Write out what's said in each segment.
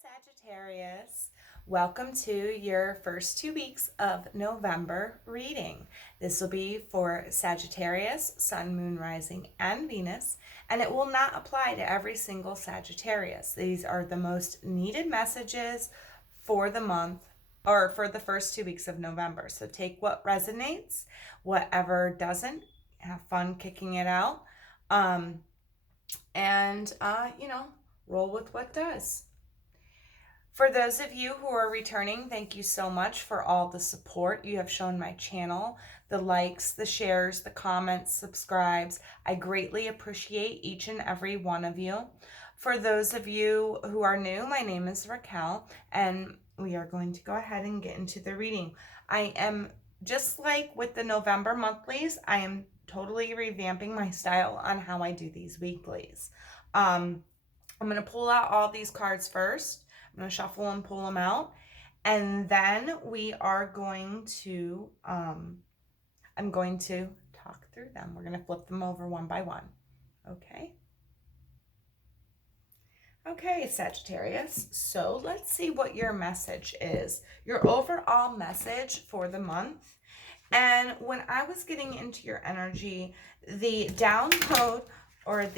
Sagittarius. Welcome to your first 2 weeks of November reading. This will be for Sagittarius, Sun, Moon, Rising, and Venus, and it will not apply to every single Sagittarius. These are the most needed messages for the month or for the first 2 weeks of November. So take what resonates, whatever doesn't, have fun kicking it out, and roll with what does. For those of you who are returning, thank you so much for all the support you have shown my channel, the likes, the shares, the comments, subscribes. I greatly appreciate each and every one of you. For those of you who are new, my name is Racquel, and we are going to go ahead and get into the reading. I am, just like with the November monthlies, I am totally revamping my style on how I do these weeklies. I'm going to pull out all these cards first. I'm going to shuffle and pull them out, and then we are going to, I'm going to talk through them. We're going to flip them over one by one. Okay. Okay, Sagittarius. So let's see what your message is, your overall message for the month. And when I was getting into your energy, the download or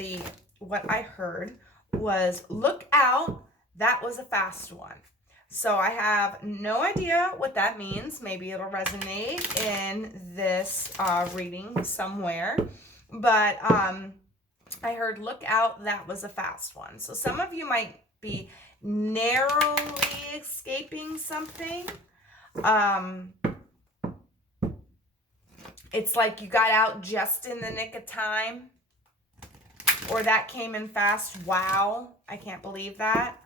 what I heard was look out. That was a fast one. So I have no idea what that means. Maybe it'll resonate in this reading somewhere. But I heard look out, that was a fast one. So some of you might be narrowly escaping something. It's like you got out just in the nick of time. Or that came in fast. Wow, I can't believe that.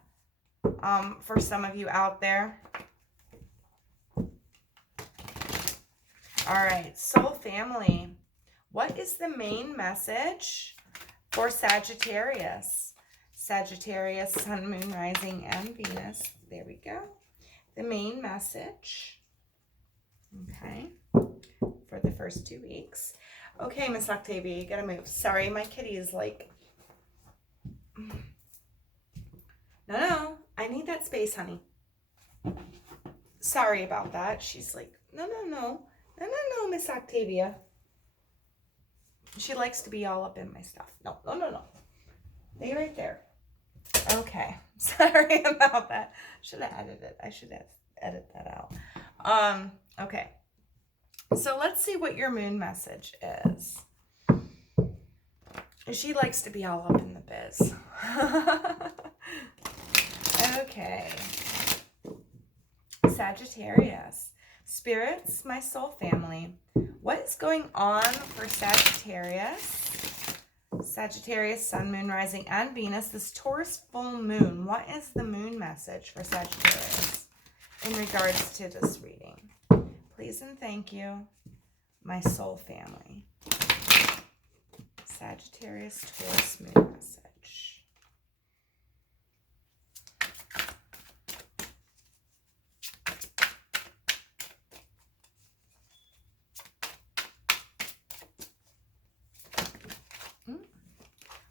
For some of you out there. All right, soul family. What is the main message for Sagittarius? Sagittarius, Sun, Moon, Rising, and Venus. There we go. The main message. Okay. For the first 2 weeks. Okay, Miss Octavia, you gotta move. Sorry, my kitty is like... No, I need that space, honey. Sorry about that. She's like, no, Miss Octavia. She likes to be all up in my stuff. No. Stay right there. Okay. Sorry about that. Should have edited it. I should have edited that out. Okay. So let's see what your moon message is. She likes to be all up in the biz. Okay. Sagittarius. Spirits, my soul family. What is going on for Sagittarius? Sagittarius, Sun, Moon, Rising, and Venus. This Taurus full moon. What is the moon message for Sagittarius in regards to this reading? Please and thank you, my soul family. Sagittarius, Taurus moon message.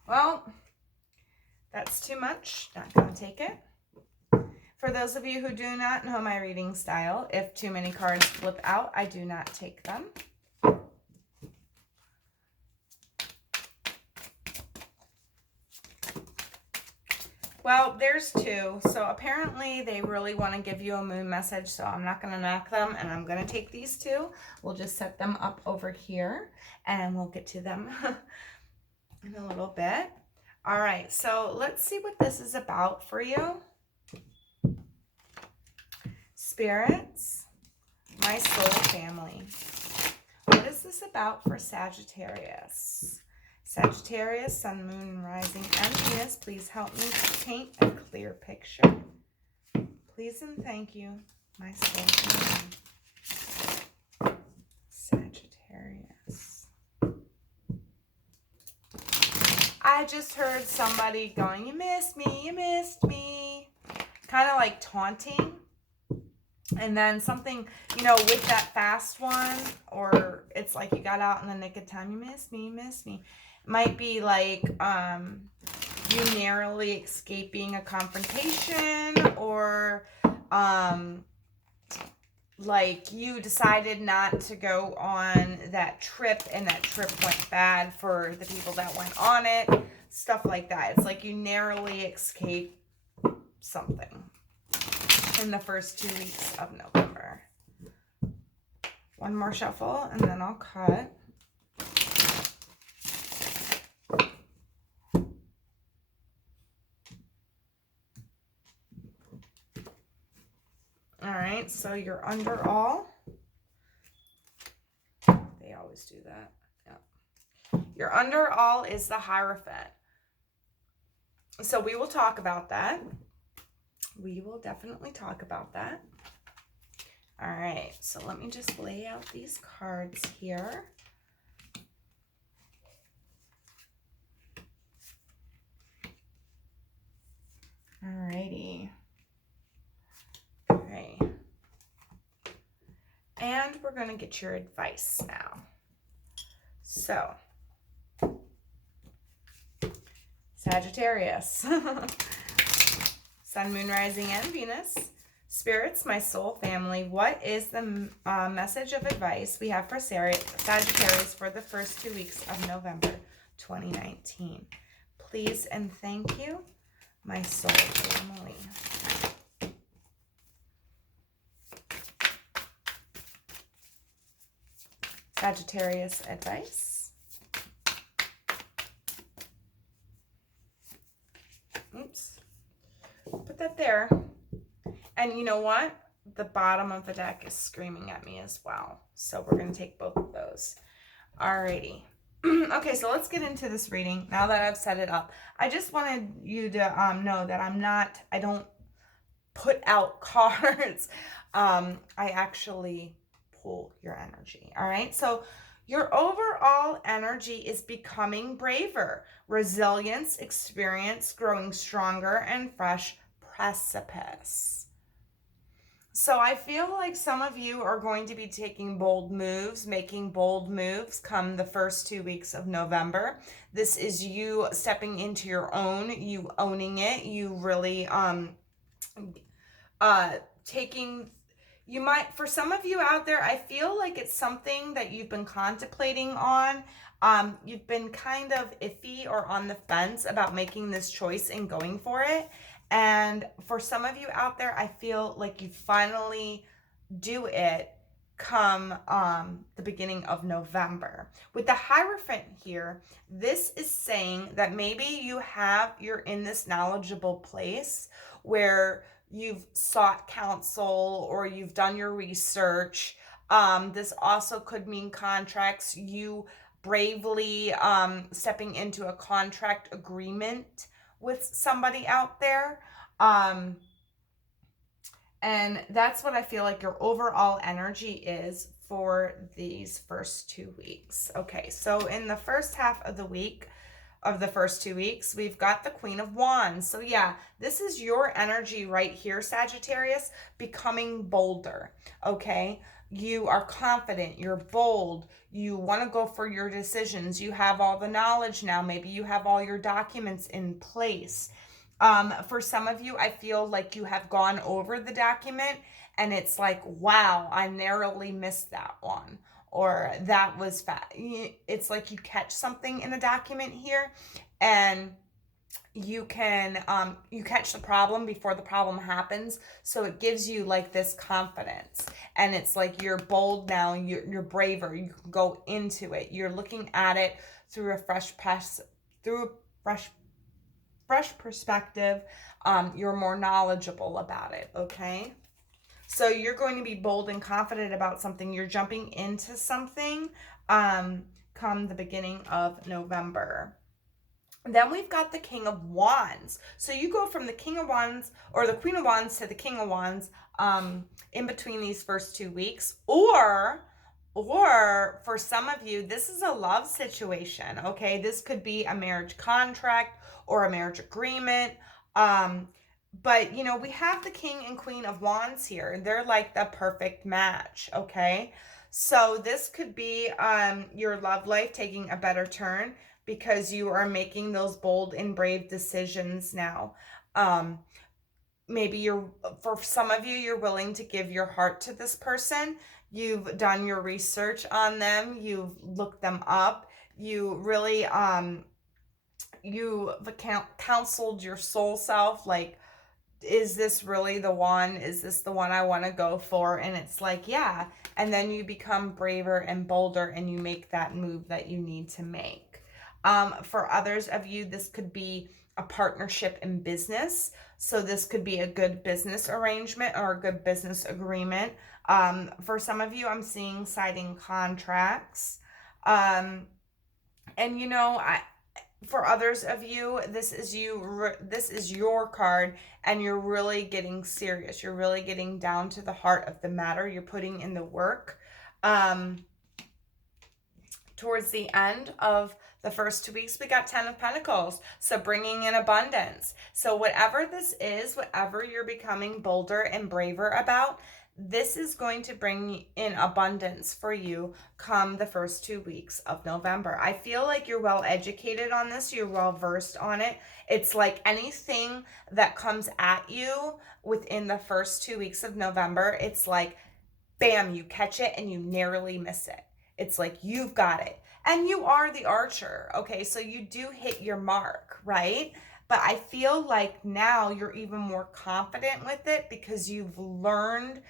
Well, that's too much. Not going to take it. For those of you who do not know my reading style, if too many cards flip out, I do not take them. Well, there's two. So apparently they really want to give you a moon message, so I'm not going to knock them, and I'm going to take these two. We'll just set them up over here, and we'll get to them in a little bit. All right, so let's see what this is about for you. Spirits, my soul family. What is this about for Sagittarius? Sagittarius, Sun, Moon, Rising, and Venus. Please help me paint a clear picture. Please and thank you, my soul family. Sagittarius. I just heard somebody going, you missed me, you missed me. Kind of like taunting. And then something, with that fast one, or it's like you got out in the nick of time, you missed me, you missed me. It might be like, you narrowly escaping a confrontation, or like you decided not to go on that trip and that trip went bad for the people that went on it, stuff like that. It's like you narrowly escape something in the first 2 weeks of November. One more shuffle and then I'll cut. All right, so you're under all. They always do that. Yeah. Your under all is the Hierophant. So we will talk about that. We will definitely talk about that. All right, so let me just lay out these cards here. All righty. Okay. And we're going to get your advice now. So, Sagittarius. Sun, Moon, Rising, and Venus. Spirits, my soul family, what is the message of advice we have for Sagittarius for the first 2 weeks of November 2019? Please and thank you, my soul family. Sagittarius advice. Oops. Put that there. And you know what? The bottom of the deck is screaming at me as well. So we're going to take both of those. Alrighty. Okay, so let's get into this reading now that I've set it up. I just wanted you to know that I don't put out cards. I actually pull your energy. All right, so your overall energy is becoming braver, resilience, experience, growing stronger, and fresh precipice. So I feel like some of you are going to be taking bold moves, making bold moves come the first 2 weeks of November. This is you stepping into your own, you owning it, you really taking, you might, for some of you out there, I feel like it's something that you've been contemplating on. You've been kind of iffy or on the fence about making this choice and going for it. And for some of you out there, I feel like you finally do it come the beginning of November. With the Hierophant here, this is saying that maybe you're in this knowledgeable place where you've sought counsel or you've done your research. This also could mean contracts, you bravely stepping into a contract agreement with somebody out there. And that's what I feel like your overall energy is for these first 2 weeks. Okay, so in the first half of the week, of the first 2 weeks, we've got the Queen of Wands. So yeah, this is your energy right here, Sagittarius, becoming bolder, okay? You are confident, you're bold, you want to go for your decisions, you have all the knowledge now, maybe you have all your documents in place. For some of you, I feel like you have gone over the document and it's like, wow, I narrowly missed that one. Or that was it's like you catch something in a document here and you can you catch the problem before the problem happens, so it gives you like this confidence, and it's like you're bold now, you're braver, you can go into it, you're looking at it through a fresh perspective. You're more knowledgeable about it. Okay, so you're going to be bold and confident about something. You're jumping into something come the beginning of November. Then we've got the King of Wands. So you go from the King of Wands or the Queen of Wands to the King of Wands in between these first 2 weeks. Or for some of you, this is a love situation, okay? This could be a marriage contract or a marriage agreement. But, you know, we have the King and Queen of Wands here. They're like the perfect match, okay? So this could be your love life taking a better turn because you are making those bold and brave decisions now. Maybe for some of you, you're willing to give your heart to this person. You've done your research on them. You've looked them up. You really, you've counseled your soul self, like, is this really the one? Is this the one I want to go for? And it's like, yeah. And then you become braver and bolder and you make that move that you need to make. For others of you, this could be a partnership in business. So this could be a good business arrangement or a good business agreement. For some of you, I'm seeing signing contracts. And for others of you, this is your card, and you're really getting serious. You're really getting down to the heart of the matter. You're putting in the work. Towards the end of the first 2 weeks, we got 10 of Pentacles. So bringing in abundance. So whatever this is, whatever you're becoming bolder and braver about, this is going to bring in abundance for you come the first 2 weeks of November. I feel like you're well educated on this. You're well versed on it. It's like anything that comes at you within the first 2 weeks of November, it's like, bam, you catch it and you narrowly miss it. It's like, you've got it. And you are the archer, okay? So you do hit your mark, right? But I feel like now you're even more confident with it because you've learned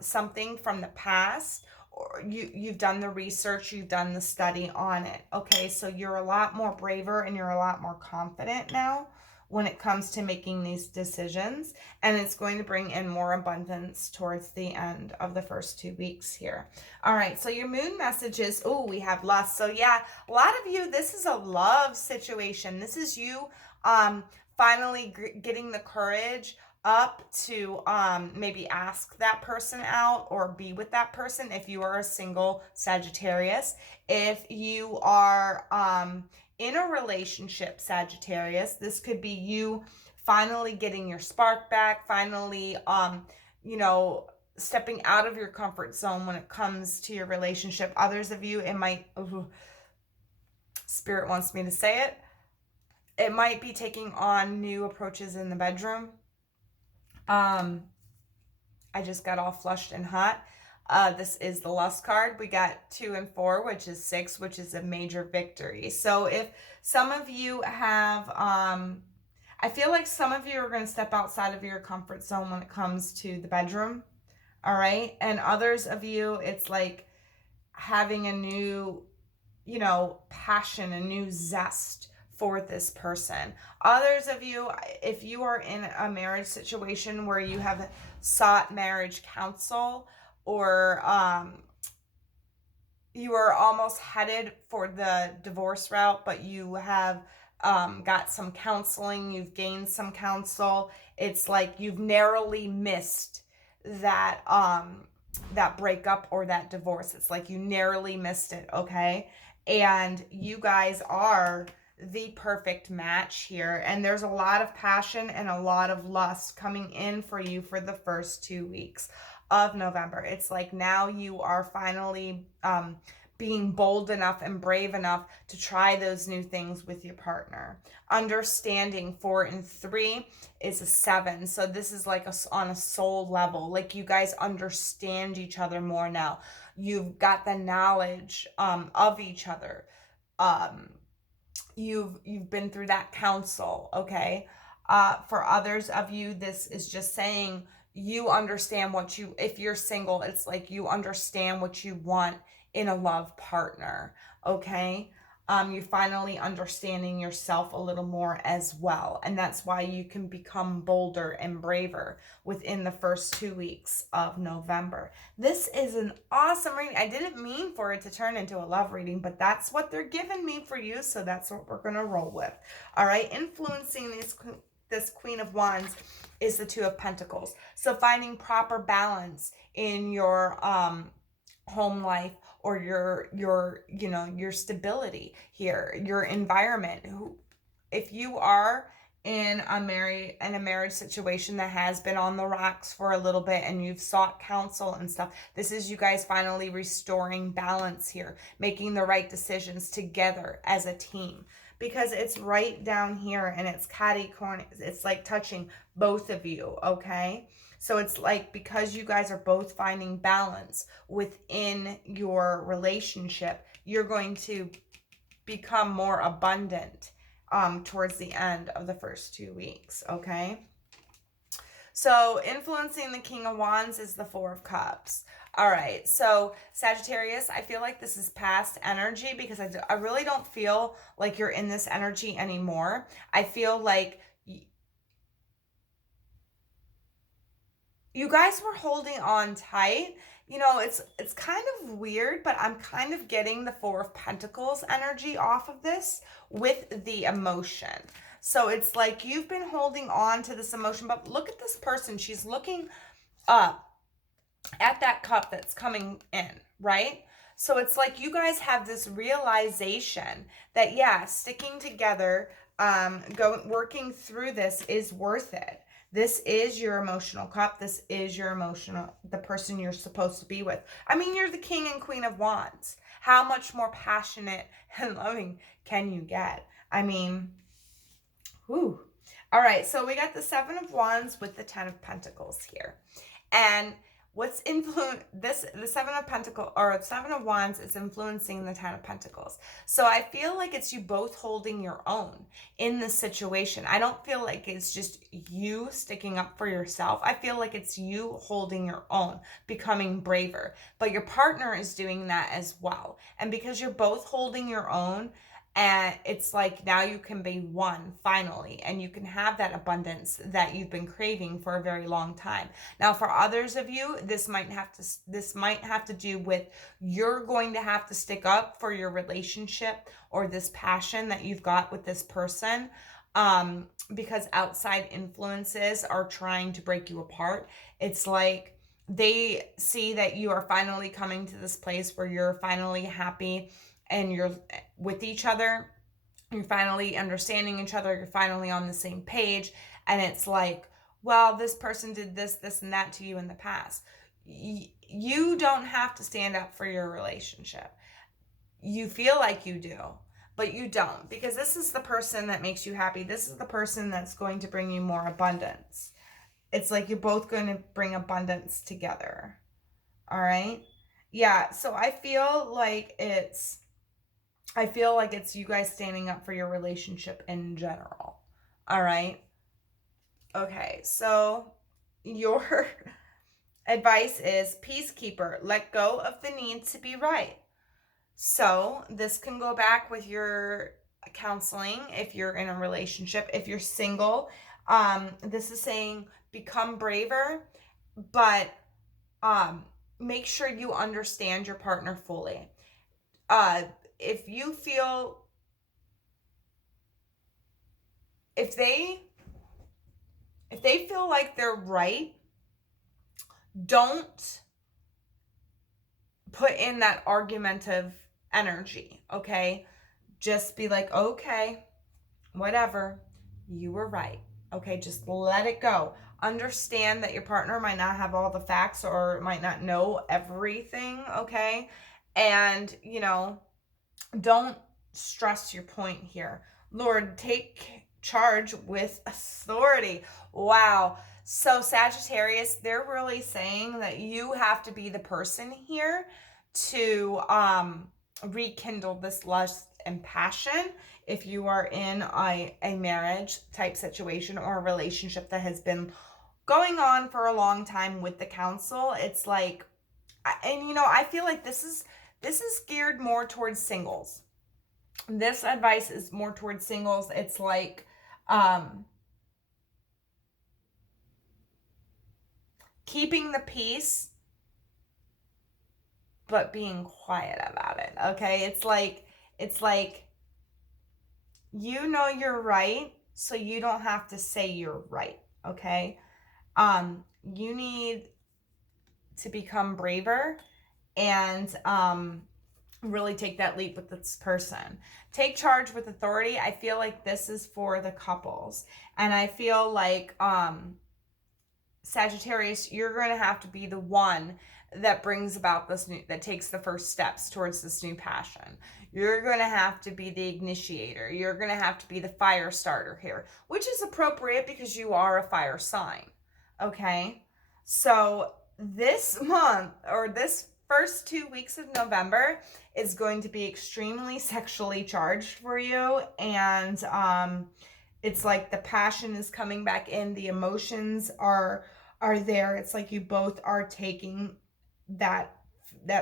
something from the past, or you've done the research, you've done the study on it, okay? So you're a lot more braver and you're a lot more confident now when it comes to making these decisions, and it's going to bring in more abundance towards the end of the first 2 weeks here. All right, so your moon messages, we have lust. So yeah, a lot of you, this is a love situation. This is you finally getting the courage up to maybe ask that person out or be with that person if you are a single Sagittarius. If you are in a relationship, Sagittarius, this could be you finally getting your spark back, finally, stepping out of your comfort zone when it comes to your relationship. Others of you, it might, Spirit wants me to say it, it might be taking on new approaches in the bedroom. I just got all flushed and hot. This is the lust card. We got 2 and 4, which is 6, which is a major victory. So if some of you have, I feel like some of you are going to step outside of your comfort zone when it comes to the bedroom. All right. And others of you, it's like having a new, passion, a new zest for this person. Others of you, if you are in a marriage situation where you have sought marriage counsel, or you are almost headed for the divorce route, but you have got some counseling, you've gained some counsel, it's like you've narrowly missed that that breakup or that divorce. It's like you narrowly missed it, okay? And you guys are the perfect match here, and there's a lot of passion and a lot of lust coming in for you for the first 2 weeks of November. It's like now you are finally being bold enough and brave enough to try those new things with your partner. Understanding 4 and 3 is a 7. So this is like on a soul level, like you guys understand each other more now. You've got the knowledge of each other. You've been through that counsel, okay? For others of you, this is just saying you understand if you're single, it's like you understand what you want in a love partner, okay? You're finally understanding yourself a little more as well. And that's why you can become bolder and braver within the first 2 weeks of November. This is an awesome reading. I didn't mean for it to turn into a love reading, but that's what they're giving me for you. So that's what we're going to roll with. All right. Influencing this Queen of Wands is the 2 of Pentacles. So finding proper balance in your home life, or your stability here, your environment. If you are in a marriage situation that has been on the rocks for a little bit and you've sought counsel and stuff. This is you guys finally restoring balance here, making the right decisions together as a team, because it's right down here and it's catty corner. It's like touching both of you, okay? So it's like, because you guys are both finding balance within your relationship, you're going to become more abundant towards the end of the first 2 weeks, okay? So influencing the King of Wands is the Four of Cups. All right, so Sagittarius, I feel like this is past energy, because I really don't feel like you're in this energy anymore. I feel like you guys were holding on tight. You know, it's kind of weird, but I'm kind of getting the Four of Pentacles energy off of this with the emotion. So it's like you've been holding on to this emotion, but look at this person. She's looking up at that cup that's coming in, right? So it's like you guys have this realization that, yeah, sticking together, working through this is worth it. This is your emotional cup. This is your the person you're supposed to be with. I mean, you're the King and Queen of Wands. How much more passionate and loving can you get? I mean, whew. All right, so we got the Seven of Wands with the Ten of Pentacles here. And what's the Seven of Pentacles, or Seven of Wands, is influencing the Ten of Pentacles. So I feel like it's you both holding your own in this situation. I don't feel like it's just you sticking up for yourself. I feel like it's you holding your own, becoming braver. But your partner is doing that as well. And because you're both holding your own, and it's like now you can be one finally, and you can have that abundance that you've been craving for a very long time. Now, for others of you, this might have to do with you're going to have to stick up for your relationship or this passion that you've got with this person, because outside influences are trying to break you apart. It's like they see that you are finally coming to this place where you're finally happy and you're with each other, you're finally understanding each other, you're finally on the same page, and it's like, well, this person did this, and that to you in the past. You don't have to stand up for your relationship. You feel like you do, but you don't, because this is the person that makes you happy. This is the person that's going to bring you more abundance. It's like you're both going to bring abundance together. All right? Yeah, so I feel like it's you guys standing up for your relationship in general. All right? Okay, so your advice is peacekeeper. Let go of the need to be right. So this can go back with your counseling if you're in a relationship. If you're single, this is saying become braver, but make sure you understand your partner fully. If you feel, if they feel like they're right, don't put in that argumentative energy, okay? Just be like, okay, whatever, you were right. Okay, just let it go. Understand that your partner might not have all the facts or might not know everything, okay? And, you know, don't stress your point here. Lord, take charge with authority. Wow. So Sagittarius, they're really saying that you have to be the person here to rekindle this lust and passion if you are in a marriage type situation or a relationship that has been going on for a long time with the council. It's like, and you know, I feel like this is geared more towards singles. This advice is more towards singles. It's like, keeping the peace, but being quiet about it. Okay. It's like, you know, you're right. So you don't have to say you're right. Okay. You need to become braver and, really take that leap with this person. Take charge with authority. I feel like this is for the couples. And I feel like Sagittarius, you're going to have to be the one that brings about this new, that takes the first steps towards this new passion. You're going to have to be the initiator. You're going to have to be the fire starter here, which is appropriate because you are a fire sign. Okay? So this month, or this first 2 weeks of November, is going to be extremely sexually charged for you. And it's like the passion is coming back in. The emotions are there. It's like you both are taking that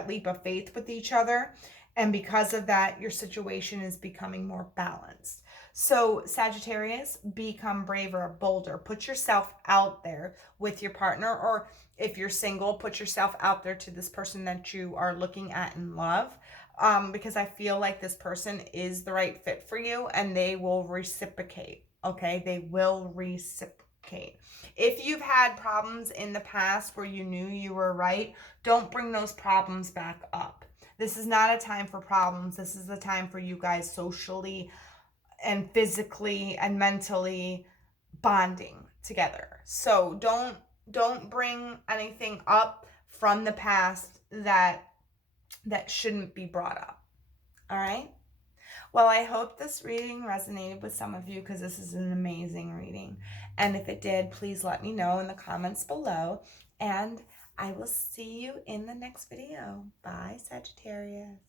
leap of faith with each other. And because of that, your situation is becoming more balanced. So Sagittarius, become braver, bolder. Put yourself out there with your partner, or if you're single, put yourself out there to this person that you are looking at in love. Because I feel like this person is the right fit for you, and they will reciprocate. Okay, they will reciprocate. If you've had problems in the past where you knew you were right, don't bring those problems back up. This is not a time for problems. This is a time for you guys socially and physically and mentally bonding together. So don't bring anything up from the past that shouldn't be brought up. All right? Well, I hope this reading resonated with some of you, because this is an amazing reading. And if it did, please let me know in the comments below. And I will see you in the next video. Bye, Sagittarius.